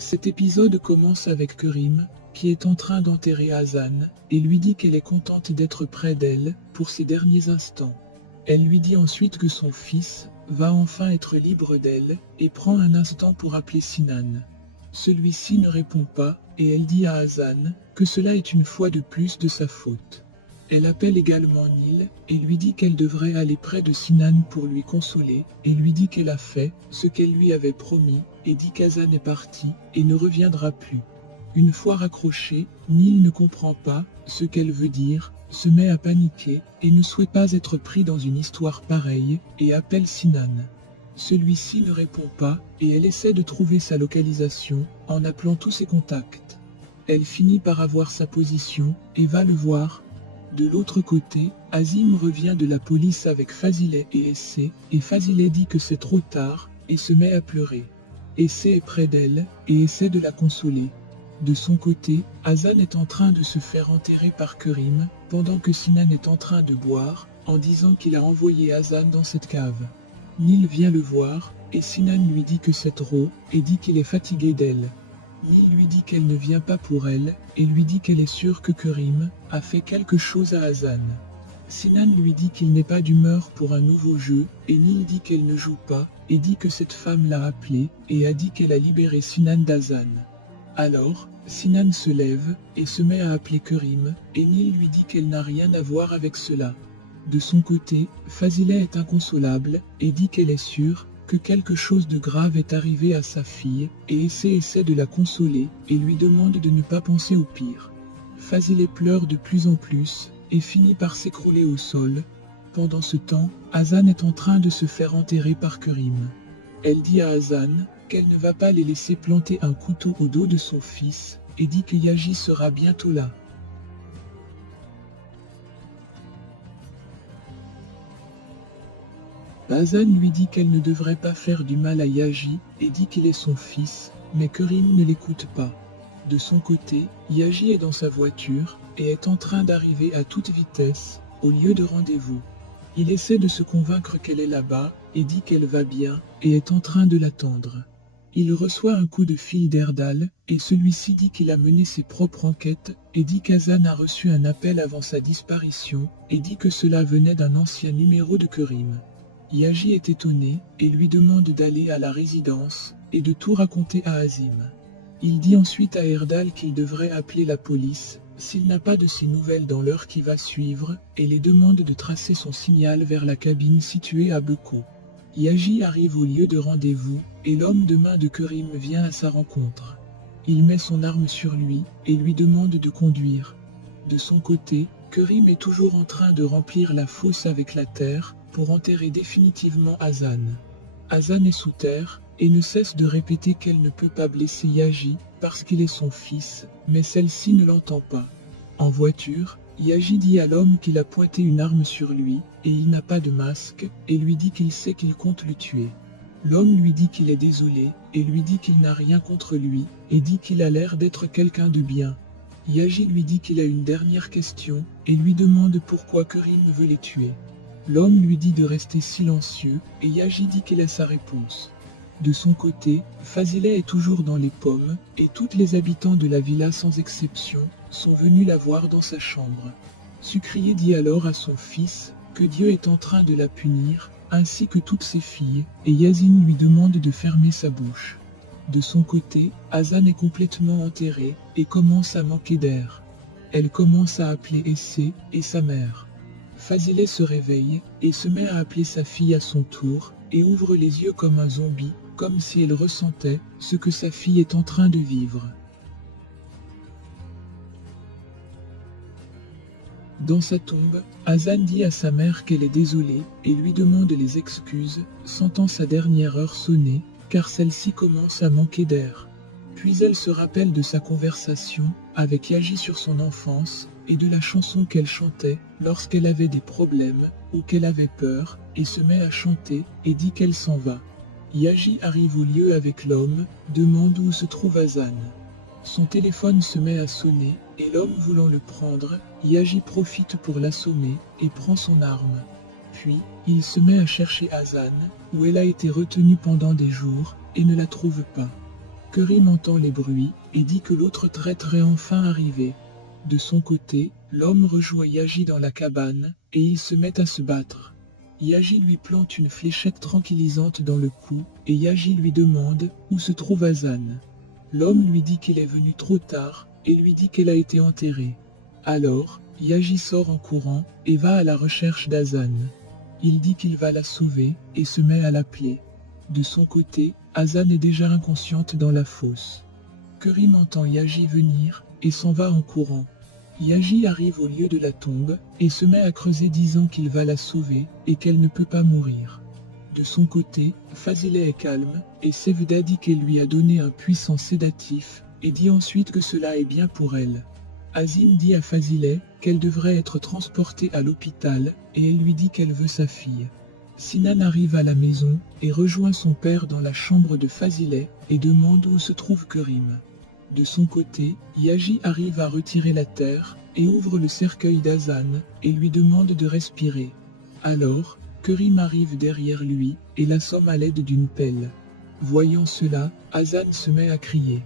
Cet épisode commence avec Kerim, qui est en train d'enterrer Hazan, et lui dit qu'elle est contente d'être près d'elle, pour ces derniers instants. Elle lui dit ensuite que son fils va enfin être libre d'elle, et prend un instant pour appeler Sinan. Celui-ci ne répond pas, et elle dit à Hazan que cela est une fois de plus de sa faute. Elle appelle également Nil, et lui dit qu'elle devrait aller près de Sinan pour lui consoler, et lui dit qu'elle a fait ce qu'elle lui avait promis, et dit qu'Hazan est parti, et ne reviendra plus. Une fois raccroché, Nil ne comprend pas ce qu'elle veut dire, se met à paniquer, et ne souhaite pas être pris dans une histoire pareille, et appelle Sinan. Celui-ci ne répond pas, et elle essaie de trouver sa localisation, en appelant tous ses contacts. Elle finit par avoir sa position, et va le voir. De l'autre côté, Azim revient de la police avec Fazileh et Essay, et Fazileh dit que c'est trop tard, et se met à pleurer. Essay est près d'elle, et essaie de la consoler. De son côté, Hazan est en train de se faire enterrer par Kerim, pendant que Sinan est en train de boire, en disant qu'il a envoyé Hazan dans cette cave. Nil vient le voir, et Sinan lui dit que c'est trop, et dit qu'il est fatigué d'elle. Nil lui dit qu'elle ne vient pas pour elle, et lui dit qu'elle est sûre que Kerim a fait quelque chose à Hazan. Sinan lui dit qu'il n'est pas d'humeur pour un nouveau jeu, et Nil dit qu'elle ne joue pas, et dit que cette femme l'a appelée, et a dit qu'elle a libéré Sinan d'Hazan. Alors, Sinan se lève, et se met à appeler Kerim, et Nil lui dit qu'elle n'a rien à voir avec cela. De son côté, Fazileh est inconsolable, et dit qu'elle est sûre que quelque chose de grave est arrivé à sa fille, et essaie de la consoler, et lui demande de ne pas penser au pire. Fazileh pleure de plus en plus, et finit par s'écrouler au sol. Pendant ce temps, Hazan est en train de se faire enterrer par Kerim. Elle dit à Hazan qu'elle ne va pas les laisser planter un couteau au dos de son fils, et dit que Yaji sera bientôt là. Hazan lui dit qu'elle ne devrait pas faire du mal à Yaji, et dit qu'il est son fils, mais Kerim ne l'écoute pas. De son côté, Yaji est dans sa voiture, et est en train d'arriver à toute vitesse, au lieu de rendez-vous. Il essaie de se convaincre qu'elle est là-bas, et dit qu'elle va bien, et est en train de l'attendre. Il reçoit un coup de fil d'Erdal, et celui-ci dit qu'il a mené ses propres enquêtes, et dit qu'Hazan a reçu un appel avant sa disparition, et dit que cela venait d'un ancien numéro de Kerim. Yaji est étonné, et lui demande d'aller à la résidence, et de tout raconter à Azim. Il dit ensuite à Erdal qu'il devrait appeler la police, s'il n'a pas de ses nouvelles dans l'heure qui va suivre, et les demande de tracer son signal vers la cabine située à Beko. Yaji arrive au lieu de rendez-vous, et l'homme de main de Kerim vient à sa rencontre. Il met son arme sur lui, et lui demande de conduire. De son côté, Kerim est toujours en train de remplir la fosse avec la terre, pour enterrer définitivement Hazan. Hazan est sous terre, et ne cesse de répéter qu'elle ne peut pas blesser Yaji, parce qu'il est son fils, mais celle-ci ne l'entend pas. En voiture, Yaji dit à l'homme qu'il a pointé une arme sur lui, et il n'a pas de masque, et lui dit qu'il sait qu'il compte le tuer. L'homme lui dit qu'il est désolé, et lui dit qu'il n'a rien contre lui, et dit qu'il a l'air d'être quelqu'un de bien. Yaji lui dit qu'il a une dernière question, et lui demande pourquoi Kerim veut les tuer. L'homme lui dit de rester silencieux, et Yaji dit qu'il a sa réponse. De son côté, Fazileh est toujours dans les pommes, et tous les habitants de la villa sans exception sont venus la voir dans sa chambre. Sucrier dit alors à son fils que Dieu est en train de la punir, ainsi que toutes ses filles, et Yazine lui demande de fermer sa bouche. De son côté, Hazan est complètement enterré, et commence à manquer d'air. Elle commence à appeler Essay et sa mère. Fazileh se réveille, et se met à appeler sa fille à son tour, et ouvre les yeux comme un zombie, comme si elle ressentait ce que sa fille est en train de vivre. Dans sa tombe, Hazan dit à sa mère qu'elle est désolée, et lui demande les excuses, sentant sa dernière heure sonner, car celle-ci commence à manquer d'air. Puis elle se rappelle de sa conversation avec Yaji sur son enfance, et de la chanson qu'elle chantait lorsqu'elle avait des problèmes, ou qu'elle avait peur, et se met à chanter, et dit qu'elle s'en va. Yaji arrive au lieu avec l'homme, demande où se trouve Hazan. Son téléphone se met à sonner, et l'homme voulant le prendre, Yaji profite pour l'assommer, et prend son arme. Puis, il se met à chercher Hazan, où elle a été retenue pendant des jours, et ne la trouve pas. Kerim entend les bruits et dit que l'autre traître est enfin arrivé. De son côté, l'homme rejoint Yaji dans la cabane et ils se mettent à se battre. Yaji lui plante une fléchette tranquillisante dans le cou et Yaji lui demande où se trouve Hazan. L'homme lui dit qu'il est venu trop tard et lui dit qu'elle a été enterrée. Alors, Yaji sort en courant et va à la recherche d'Hazan. Il dit qu'il va la sauver et se met à l'appeler. De son côté, Hazan est déjà inconsciente dans la fosse. Kerim entend Yaji venir et s'en va en courant. Yaji arrive au lieu de la tombe et se met à creuser disant qu'il va la sauver et qu'elle ne peut pas mourir. De son côté, Fazileh est calme et Sevda dit qu'elle lui a donné un puissant sédatif et dit ensuite que cela est bien pour elle. Azim dit à Fazileh qu'elle devrait être transportée à l'hôpital et elle lui dit qu'elle veut sa fille. Sinan arrive à la maison et rejoint son père dans la chambre de Fazileh et demande où se trouve Kerim. De son côté, Yaji arrive à retirer la terre et ouvre le cercueil d'Hazan et lui demande de respirer. Alors, Kerim arrive derrière lui et l'assomme à l'aide d'une pelle. Voyant cela, Hazan se met à crier.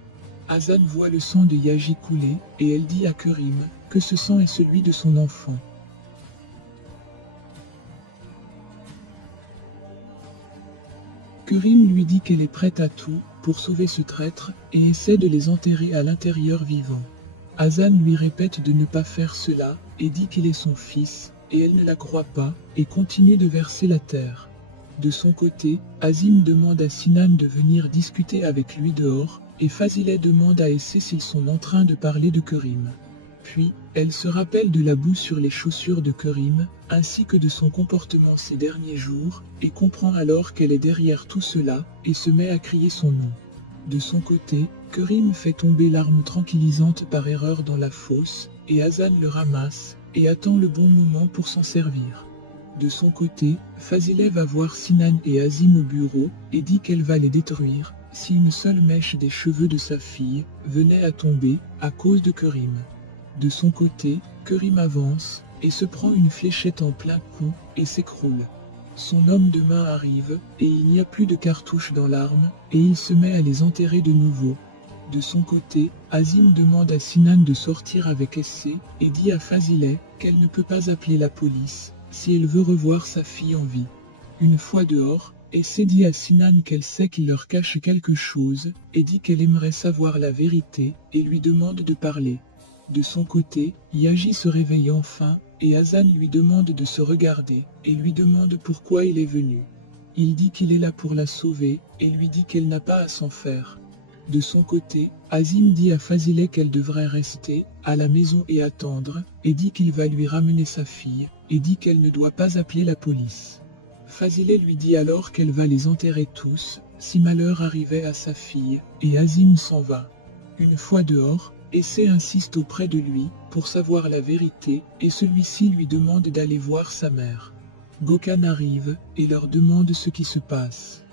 Hazan voit le sang de Yaji couler et elle dit à Kerim que ce sang est celui de son enfant. Kerim lui dit qu'elle est prête à tout pour sauver ce traître et essaie de les enterrer à l'intérieur vivants. Hazan lui répète de ne pas faire cela et dit qu'il est son fils et elle ne la croit pas et continue de verser la terre. De son côté, Azim demande à Sinan de venir discuter avec lui dehors et Fazileh demande à Essay s'ils sont en train de parler de Kerim. Puis, elle se rappelle de la boue sur les chaussures de Kerim, ainsi que de son comportement ces derniers jours, et comprend alors qu'elle est derrière tout cela, et se met à crier son nom. De son côté, Kerim fait tomber l'arme tranquillisante par erreur dans la fosse, et Hazan le ramasse, et attend le bon moment pour s'en servir. De son côté, Fazileh va voir Sinan et Azim au bureau, et dit qu'elle va les détruire, si une seule mèche des cheveux de sa fille venait à tomber, à cause de Kerim. De son côté, Kerim avance et se prend une fléchette en plein cou et s'écroule. Son homme de main arrive et il n'y a plus de cartouches dans l'arme et il se met à les enterrer de nouveau. De son côté, Azim demande à Sinan de sortir avec Essay et dit à Fazileh qu'elle ne peut pas appeler la police si elle veut revoir sa fille en vie. Une fois dehors, Essay dit à Sinan qu'elle sait qu'il leur cache quelque chose et dit qu'elle aimerait savoir la vérité et lui demande de parler. De son côté, Yaji se réveille enfin, et Hazan lui demande de se regarder, et lui demande pourquoi il est venu. Il dit qu'il est là pour la sauver, et lui dit qu'elle n'a pas à s'en faire. De son côté, Azim dit à Fazileh qu'elle devrait rester à la maison et attendre, et dit qu'il va lui ramener sa fille, et dit qu'elle ne doit pas appeler la police. Fazileh lui dit alors qu'elle va les enterrer tous, si malheur arrivait à sa fille, et Azim s'en va. Une fois dehors, Essay insiste auprès de lui pour savoir la vérité et celui-ci lui demande d'aller voir sa mère. Gokhan arrive et leur demande ce qui se passe.